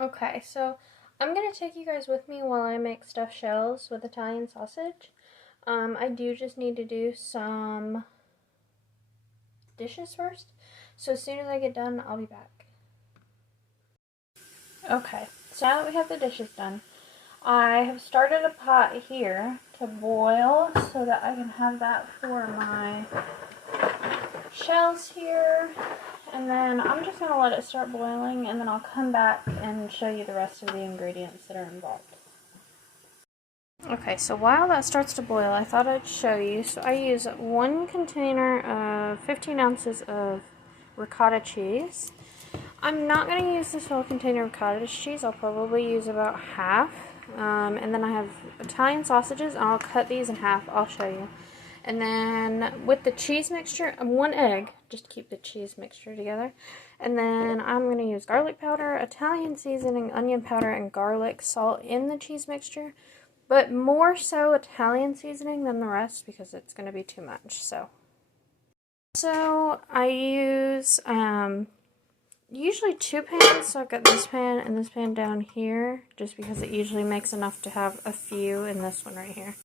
Okay, so I'm gonna take you guys with me while I make stuffed shells with Italian sausage. I do just need to do some dishes first. So as soon as I get done, I'll be back. Okay, so now that we have the dishes done, I have started a pot here to boil so that I can have that for my shells here. And then I'm just going to let it start boiling, and then I'll come back and show you the rest of the ingredients that are involved. Okay, so while that starts to boil, I thought I'd show you. So I use 1 container of 15 ounces of ricotta cheese. I'm not going to use this whole container of cottage cheese. I'll probably use about half. And then I have Italian sausages, and I'll cut these in half. I'll show you. And then with the cheese mixture, 1 egg, just to keep the cheese mixture together. And then I'm going to use garlic powder, Italian seasoning, onion powder, and garlic salt in the cheese mixture. But more so Italian seasoning than the rest because it's going to be too much. So I use usually 2 pans. So I've got this pan and this pan down here just because it usually makes enough to have a few in this one right here.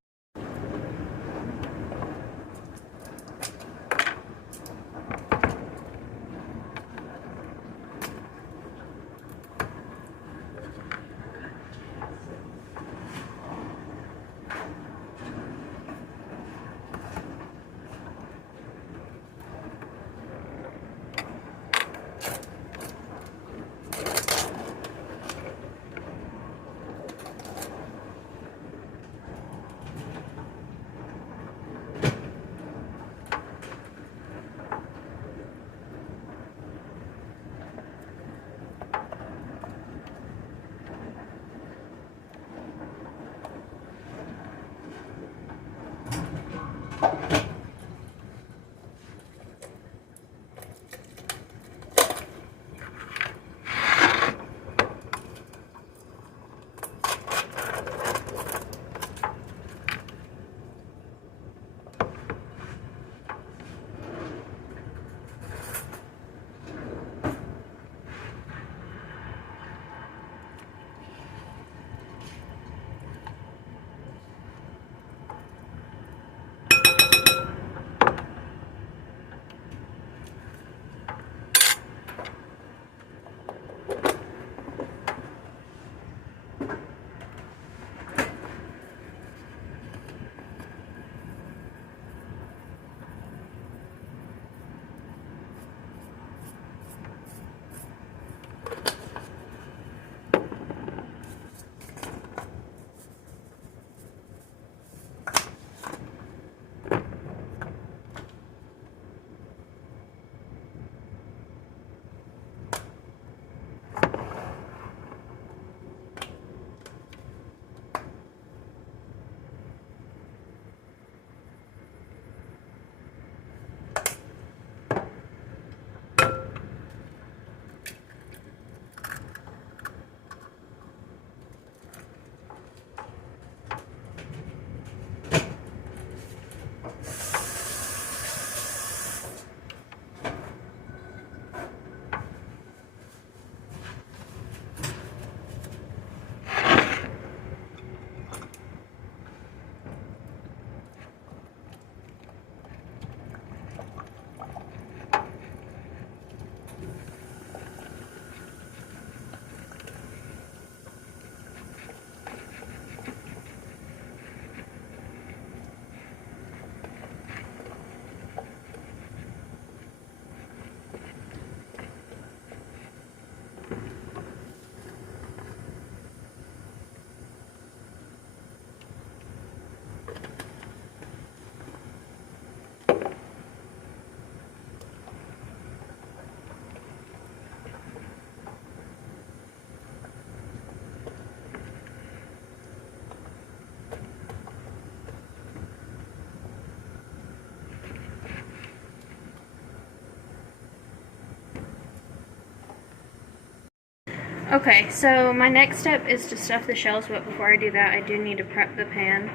Okay, so my next step is to stuff the shells, but before I do that, I do need to prep the pan.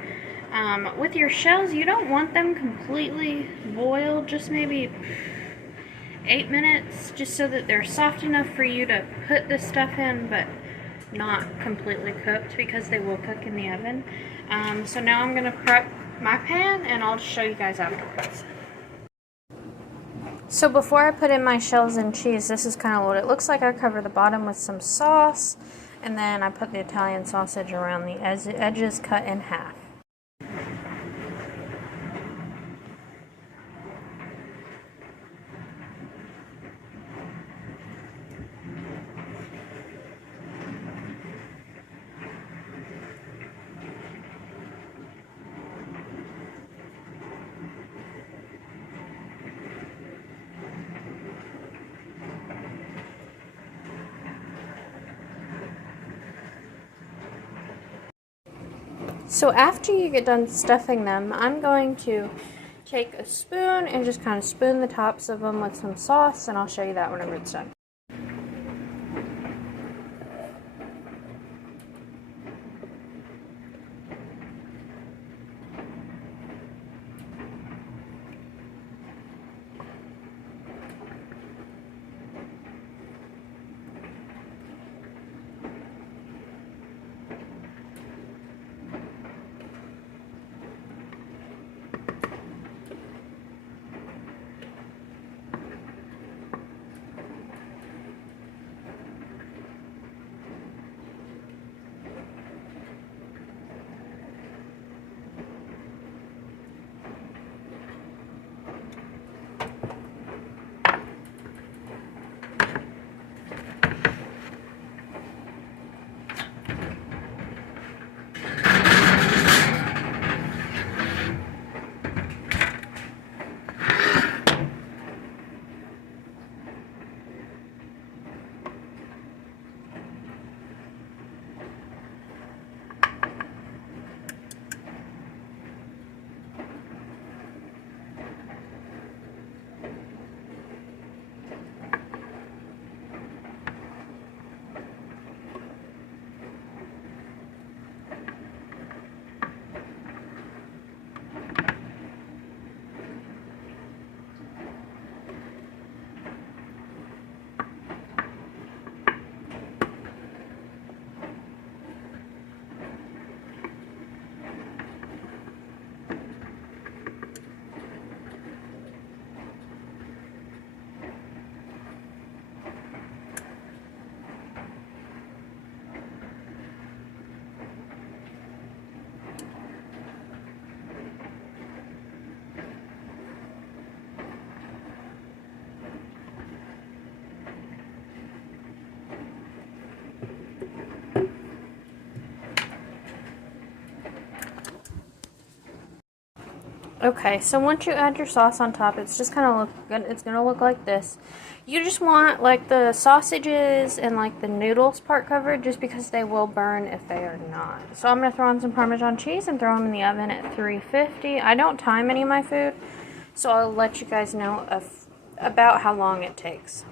With your shells, you don't want them completely boiled, just maybe 8 minutes, just so that they're soft enough for you to put the stuff in, but not completely cooked because they will cook in the oven. So now I'm going to prep my pan and I'll just show you guys afterwards. So before I put in my shells and cheese, this is kind of what it looks like. I cover the bottom with some sauce, and then I put the Italian sausage around the edges cut in half. So after you get done stuffing them, I'm going to take a spoon and just kind of spoon the tops of them with some sauce, and I'll show you that whenever it's done. Okay, so once you add your sauce on top, it's just kind of it's gonna look like this. You just want like the sausages and like the noodles part covered, just because they will burn if they are not. So I'm gonna throw on some Parmesan cheese and throw them in the oven at 350. I don't time any of my food, so I'll let you guys know about how long it takes.